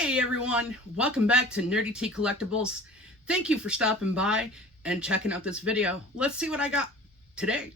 Hey everyone, welcome back to Nerdy Tea Collectibles. Thank you for stopping by and checking out this video. Let's see what I got today.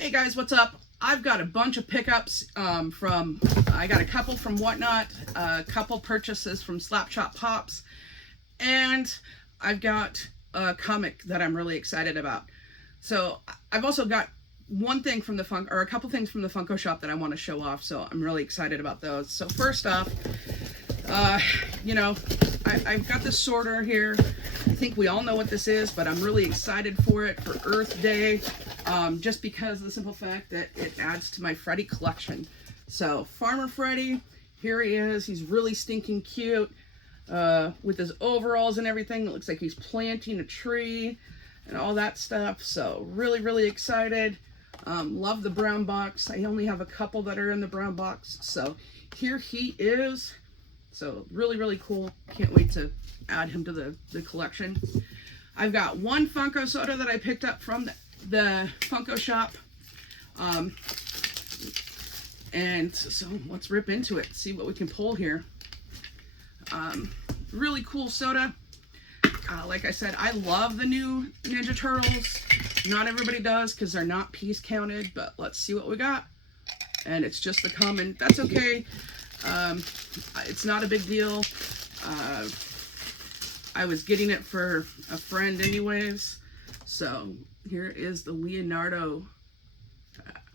Hey guys, what's up? I've got a bunch of pickups I got a couple from Whatnot, a couple purchases from Slapshot Pops, and I've got a comic that I'm really excited about. So I've also got one thing from the a couple things from the Funko shop that I want to show off, so I'm really excited about those. So first off, I've got this sorter here. I think we all know what this is, but I'm really excited for it for Earth Day, just because of the simple fact that it adds to my Freddy collection. So Farmer Freddy, here he is. He's really stinking cute with his overalls and everything. It looks like he's planting a tree and all that stuff. So really, really excited. Love the brown box. I only have a couple that are in the brown box. So here he is. So really, really cool. Can't wait to add him to the collection. I've got one Funko soda that I picked up from the Funko shop. And so let's rip into it, see what we can pull here. Really cool soda. Like I said, I love the new Ninja Turtles. Not everybody does because they're not piece counted, but let's see what we got. And it's just the common. That's okay. It's not a big deal. I was getting it for a friend anyways. So here is the Leonardo.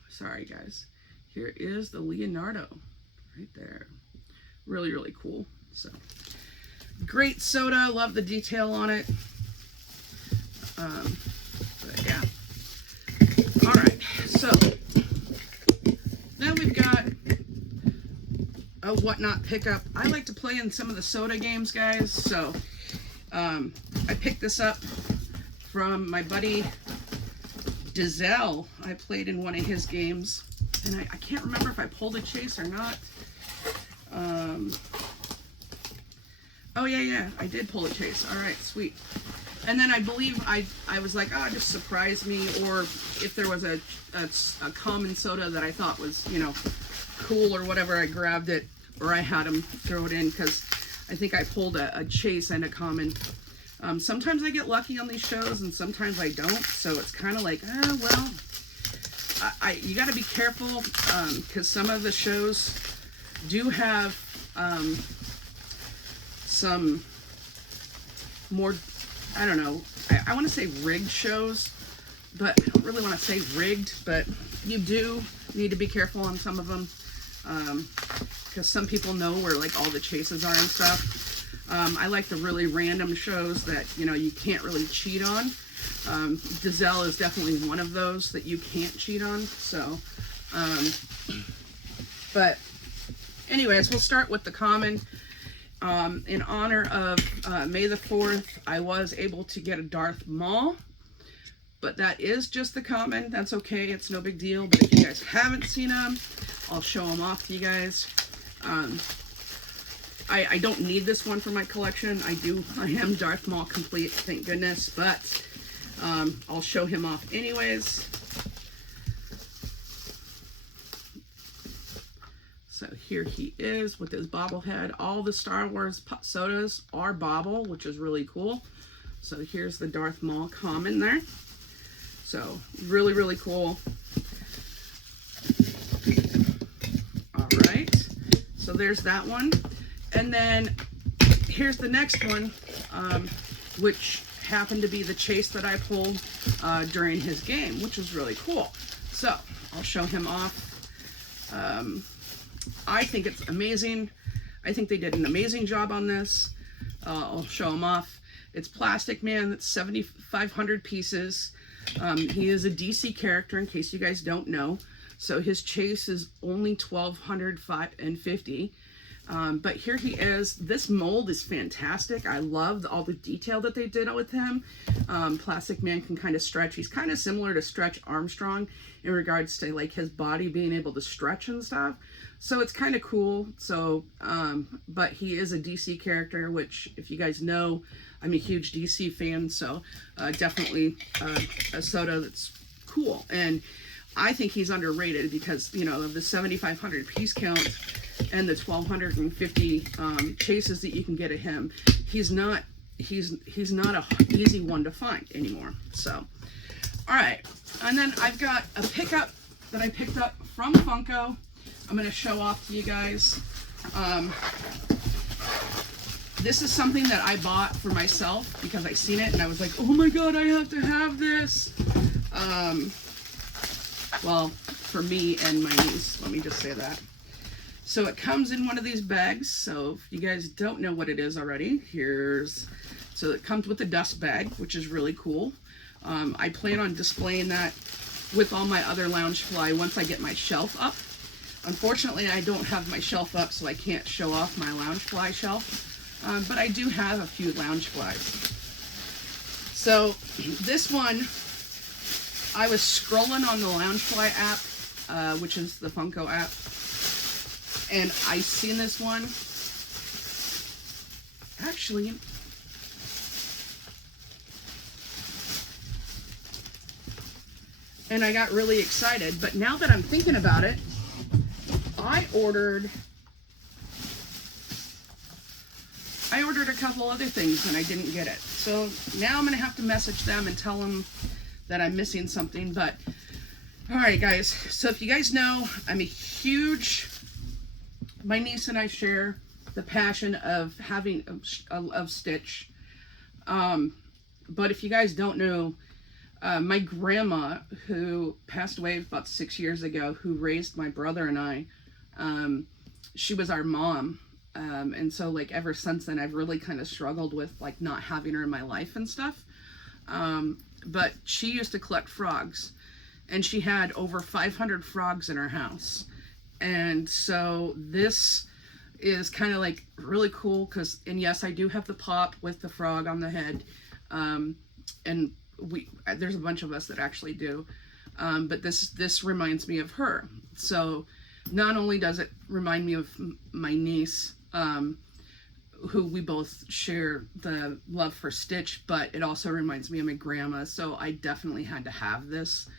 Sorry guys. Here is the Leonardo right there. Really, really cool. So great soda. Love the detail on it. But yeah. All right. So now we've got a Whatnot pickup. I like to play in some of the soda games, guys. So I picked this up from my buddy Dizel. I played in one of his games, and I can't remember if I pulled a chase or not. Oh yeah, I did pull a chase. All right, sweet. And then I believe I was like, oh, just surprise me, or if there was a common soda that I thought was, cool or whatever, I grabbed it, or I had him throw it in, because I think I pulled a chase and a common. Sometimes I get lucky on these shows, and sometimes I don't, so it's kind of like, well, you got to be careful, because some of the shows do have some more, I don't know, I want to say rigged shows, but I don't really want to say rigged, but you do need to be careful on some of them, because some people know where like all the chases are and stuff. I like the really random shows that, you can't really cheat on. Dizel is definitely one of those that you can't cheat on. So, but anyways, we'll start with the common. In honor of May the 4th, I was able to get a Darth Maul, but that is just the common. That's okay. It's no big deal. But if you guys haven't seen them, I'll show them off to you guys. I don't need this one for my collection. I am Darth Maul complete, thank goodness, but I'll show him off anyways. So here he is with his bobblehead. All the Star Wars sodas are bobble, which is really cool. So here's the Darth Maul common there. So really, really cool. All right, so there's that one. And then here's the next one, which happened to be the chase that I pulled during his game, which was really cool. So I'll show him off. I think it's amazing. I think they did an amazing job on this. I'll show him off. It's Plastic Man. It's 7,500 pieces. He is a DC character, in case you guys don't know. So his chase is only 1,250. But here he is. This mold is fantastic. I loved all the detail that they did with him. Plastic Man can kind of stretch. He's kind of similar to Stretch Armstrong in regards to like his body being able to stretch and stuff. So it's kind of cool. So, but he is a DC character, which if you guys know, I'm a huge DC fan. So definitely a soda that's cool. And I think he's underrated because, you know, of the 7,500 piece count and the 1,250 chases that you can get at him, he's not a easy one to find anymore. So, all right. And then I've got a pickup that I picked up from Funko. I'm going to show off to you guys. This is something that I bought for myself because I seen it and I was like, oh my God, I have to have this. Well, for me and my niece, let me just say that. So it comes in one of these bags. So if you guys don't know what it is already, so it comes with a dust bag, which is really cool. I plan on displaying that with all my other Loungefly once I get my shelf up. Unfortunately, I don't have my shelf up, so I can't show off my Loungefly shelf. But I do have a few Loungeflies. So this one, I was scrolling on the Loungefly app, which is the Funko app, and I seen this one. Actually, and I got really excited. But now that I'm thinking about it, I ordered a couple other things and I didn't get it. So now I'm going to have to message them and tell them that I'm missing something. But all right, guys. So if you guys know, I'm a huge, my niece and I share the passion of having of Stitch. But if you guys don't know, my grandma, who passed away about 6 years ago, who raised my brother and I, she was our mom. And so like ever since then, I've really kind of struggled with like not having her in my life and stuff. But she used to collect frogs, and she had over 500 frogs in her house. And so this is kind of like really cool because, and yes, I do have the pop with the frog on the head. And there's a bunch of us that actually do. But this reminds me of her. So not only does it remind me of my niece, who we both share the love for Stitch, but it also reminds me of my grandma. So I definitely had to have this.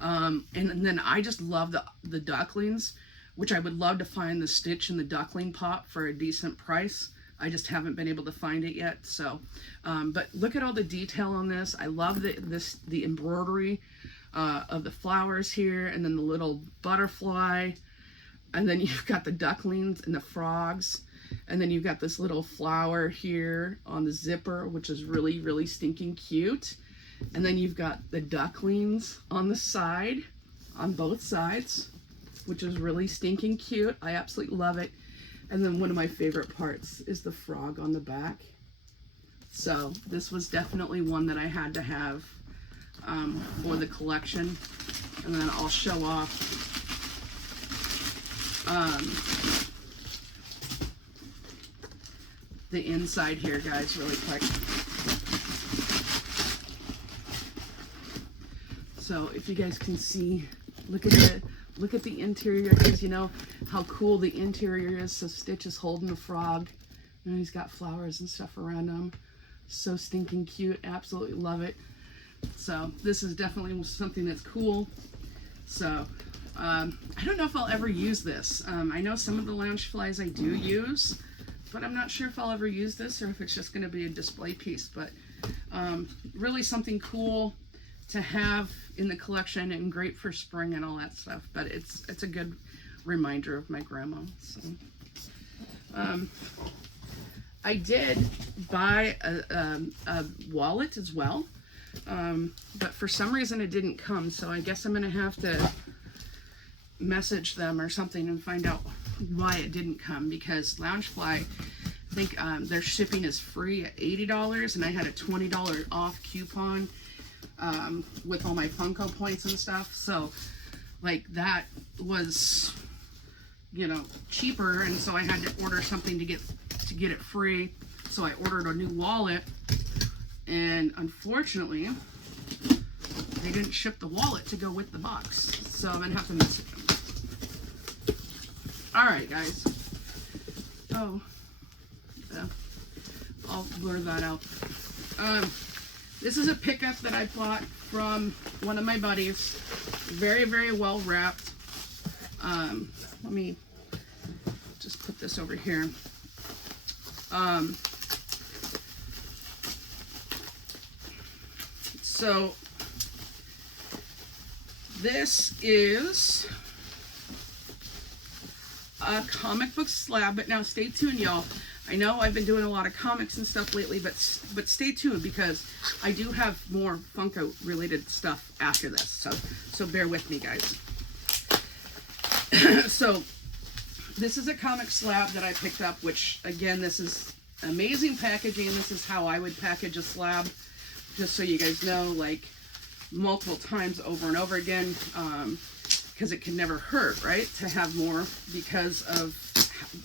And then I just love the ducklings, which I would love to find the Stitch and the duckling pop for a decent price. I just haven't been able to find it yet. So, but look at all the detail on this. I love the embroidery of the flowers here, and then the little butterfly, and then you've got the ducklings and the frogs, and then you've got this little flower here on the zipper, which is really, really stinking cute. And then you've got the ducklings on the side, on both sides, which is really stinking cute. I absolutely love it. And then one of my favorite parts is the frog on the back. So this was definitely one that I had to have for the collection. And then I'll show off the inside here, guys, really quick. So if you guys can see, look at the interior, because you know how cool the interior is. So Stitch is holding the frog, and he's got flowers and stuff around him. So stinking cute. Absolutely love it. So this is definitely something that's cool. So I don't know if I'll ever use this. I know some of the Loungeflies I do use, but I'm not sure if I'll ever use this or if it's just going to be a display piece. But really something cool to have in the collection, and great for spring and all that stuff. But it's a good reminder of my grandma. So I did buy a wallet as well, but for some reason it didn't come. So I guess I'm gonna have to message them or something and find out why it didn't come, because Loungefly, I think their shipping is free at $80, and I had a $20 off coupon with all my Funko points and stuff. So like that was you know, cheaper, and so I had to order something to get it free. So I ordered a new wallet, and unfortunately they didn't ship the wallet to go with the box, so I'm gonna have to miss it. All right, guys. Oh, yeah. I'll blur that out. This is a pickup that I bought from one of my buddies. Very, very well wrapped. Let me just put this over here. So this is a comic book slab, but now stay tuned, y'all. I know I've been doing a lot of comics and stuff lately, but stay tuned because I do have more Funko related stuff after this. So bear with me, guys. So this is a comic slab that I picked up, which again, this is amazing packaging. This is how I would package a slab, just so you guys know, like multiple times over and over again, because it can never hurt, right, to have more, because of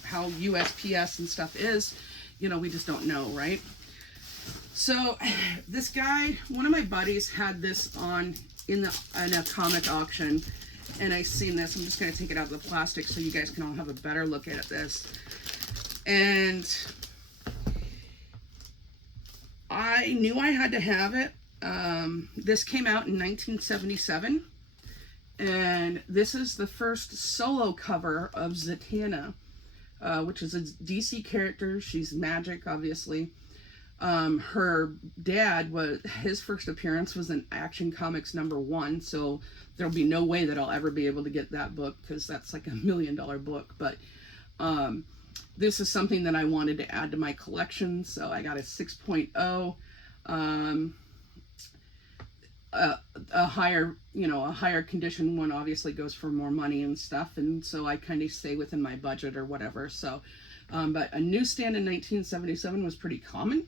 how USPS and stuff is, you know, we just don't know, right? So this guy, one of my buddies, had this on in a comic auction, and I seen this. I'm just going to take it out of the plastic so you guys can all have a better look at this. And I knew I had to have it. This came out in 1977, and this is the first solo cover of Zatanna, which is a DC character. She's magic, obviously. Her dad, his first appearance was in Action Comics #1, so there'll be no way that I'll ever be able to get that book, because that's like $1 million book. But this is something that I wanted to add to my collection, so I got a 6.0. A higher condition one obviously goes for more money and stuff, and so I kind of stay within my budget or whatever. So but a newsstand in 1977 was pretty common.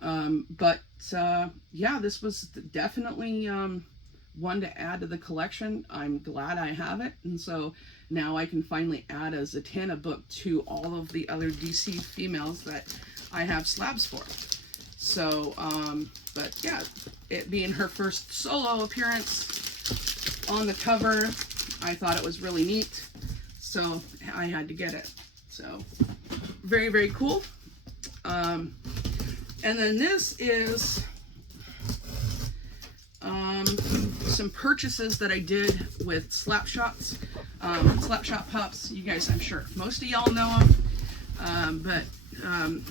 Yeah, this was definitely one to add to the collection. I'm glad I have it, and so now I can finally add a Zatanna book to all of the other DC females that I have slabs for. So but yeah, it being her first solo appearance on the cover, I thought it was really neat, so I had to get it. So very, very cool. And then this is some purchases that I did with Slapshots. Slapshot Pops, you guys, I'm sure most of y'all know them,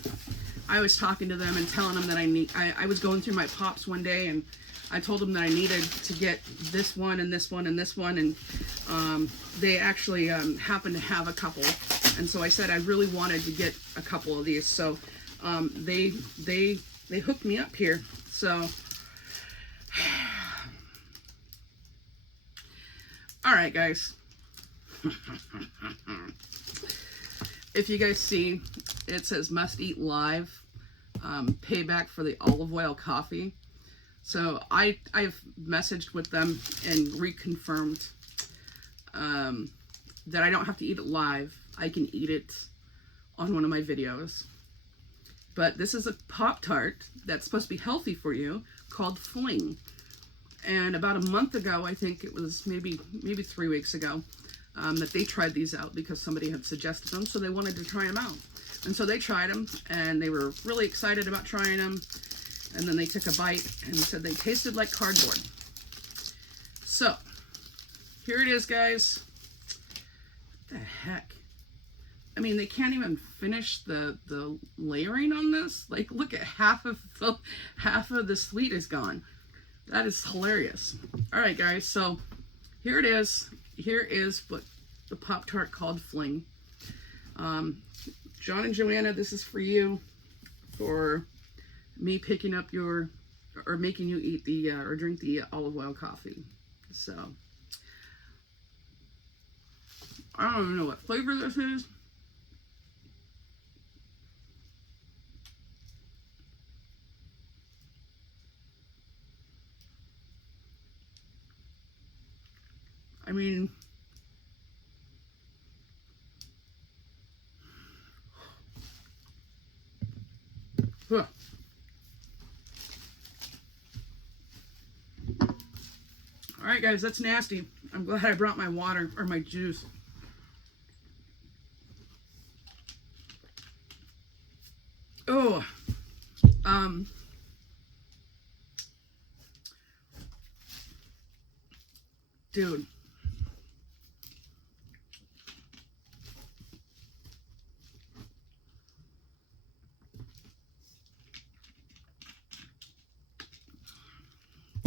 I was talking to them and telling them that I was going through my Pops one day, and I told them that I needed to get this one and this one and this one, and they actually happened to have a couple, and so I said I really wanted to get a couple of these, so they hooked me up here. So all right, guys. If you guys see, it says must eat live, payback for the olive oil coffee. So I've messaged with them and reconfirmed that I don't have to eat it live. I can eat it on one of my videos. But this is a Pop-Tart that's supposed to be healthy for you, called Fling. And about a month ago, I think it was maybe 3 weeks ago, that they tried these out because somebody had suggested them, so they wanted to try them out. And so they tried them, and they were really excited about trying them, and then they took a bite and said they tasted like cardboard. So here it is, guys. What the heck? I mean, they can't even finish the layering on this. Like, look at half of the sweet is gone. That is hilarious. All right, guys, so here it is. Here is what the Pop-Tart called Fling. John and Joanna, this is for you, for me picking up or making you eat or drink the olive oil coffee. So I don't even know what flavor this is. I mean, Huh. All right, guys, that's nasty. I'm glad I brought my water or my juice. Oh, dude.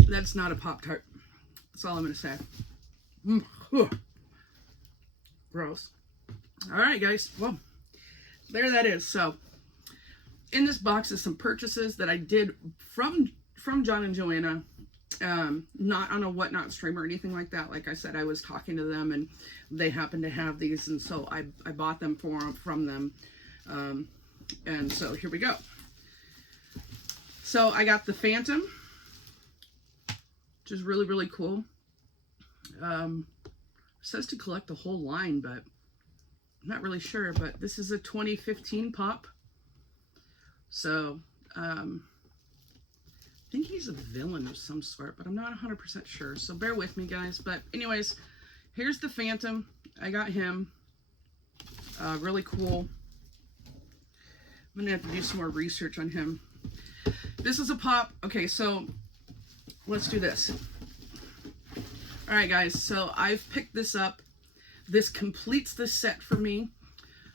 That's not a Pop-Tart. That's all I'm going to say. Gross. All right, guys. Well, there that is. So, in this box is some purchases that I did from John and Joanna. Not on a Whatnot stream or anything like that. Like I said, I was talking to them and they happened to have these, and so I bought them from them. And so here we go. So I got the Phantom, which is really, really cool. It says to collect the whole line, but I'm not really sure. But this is a 2015 pop. So, I think he's a villain of some sort, but I'm not 100% sure. So bear with me, guys. But anyways, here's the Phantom. I got him. Really cool. I'm going to have to do some more research on him. This is a pop. Okay, so let's do this. All right, guys. So I've picked this up. This completes the set for me.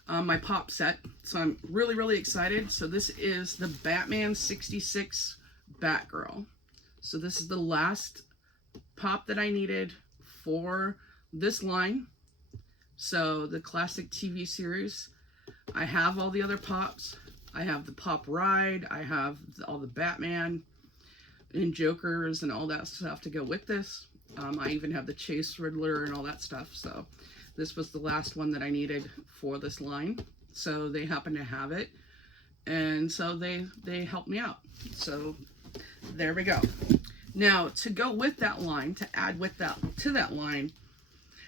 My pop set. So I'm really, really excited. So this is the Batman 66 Batgirl. So this is the last pop that I needed for this line. So the classic TV series. I have all the other pops. I have the Pop Ride. I have all the Batman and Jokers and all that stuff to go with this. I even have the Chase Riddler and all that stuff. So this was the last one that I needed for this line. So they happen to have it. And so they helped me out. So there we go. Now, to go with that line, to add with that to that line,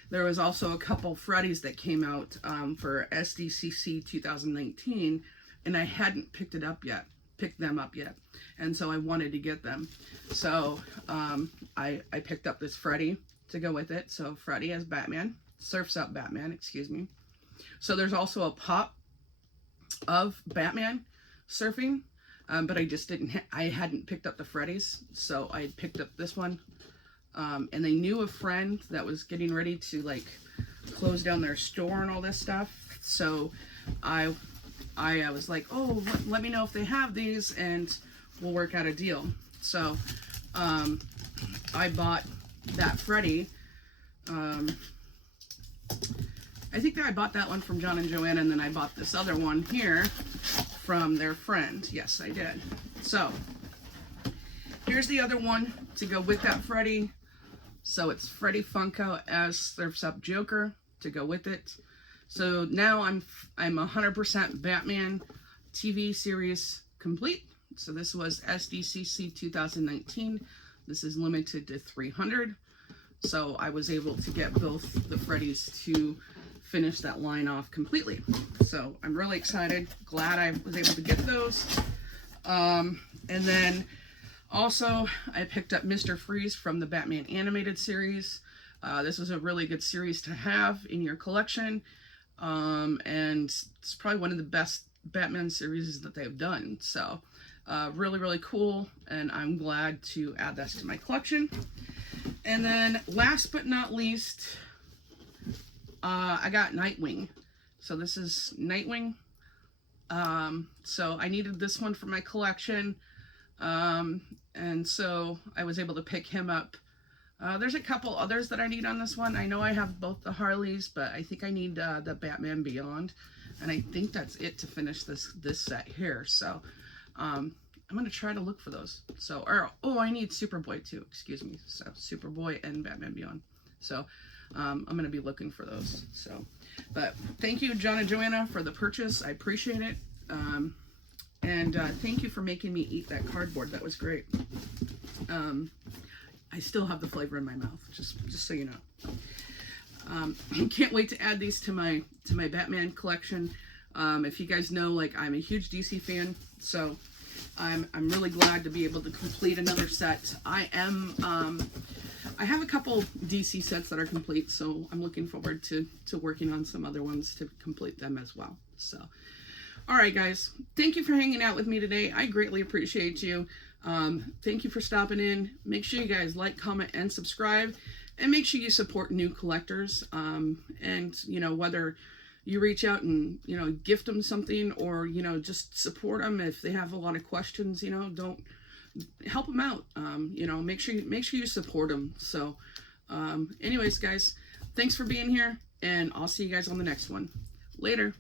there was also a couple Freddies that came out for SDCC 2019, and I hadn't picked them up yet, and so I wanted to get them. So I picked up this Freddy to go with it. So Freddy as Batman, Surf's Up Batman, excuse me. So there's also a pop of Batman surfing. But I just I hadn't picked up the Freddy's, so I picked up this one. And they knew a friend that was getting ready to like close down their store and all this stuff. So I was like, oh, let me know if they have these and we'll work out a deal. So I bought that Freddy. I think that I bought that one from John and Joanna, and then I bought this other one here from their friend. Yes, I did. So here's the other one to go with that Freddy. So it's Freddy Funko as Surf's Up Joker to go with it. So now I'm 100% Batman TV series complete. So this was SDCC 2019. This is limited to 300. So I was able to get both the Freddys to finish that line off completely. So I'm really excited. Glad I was able to get those. And then also I picked up Mr. Freeze from the Batman animated series. This was a really good series to have in your collection. And it's probably one of the best Batman series that they've done. So really, really cool. And I'm glad to add this to my collection. And then last but not least, I got Nightwing. So this is Nightwing. So I needed this one for my collection. And so I was able to pick him up. There's a couple others that I need on this one. I know I have both the Harleys, but I think I need the Batman Beyond. And I think that's it to finish this set here. So I'm going to try to look for those. So, I need Superboy too, excuse me. So Superboy and Batman Beyond. So I'm going to be looking for those. So, but thank you, John and Joanna, for the purchase. I appreciate it. And thank you for making me eat that cardboard. That was great. I still have the flavor in my mouth, just so you know. Can't wait to add these to my Batman collection. If you guys know, like, I'm a huge DC fan, so I'm really glad to be able to complete another set. I have a couple DC sets that are complete, so I'm looking forward to working on some other ones to complete them as well. So, all right, guys, thank you for hanging out with me today. I greatly appreciate you. Thank you for stopping in. Make sure you guys like, comment, and subscribe, and make sure you support new collectors. And, you know, whether you reach out and, you know, gift them something, or, you know, just support them if they have a lot of questions, you know, don't help them out. You know, make sure you support them. So, anyways, guys, thanks for being here, and I'll see you guys on the next one. Later.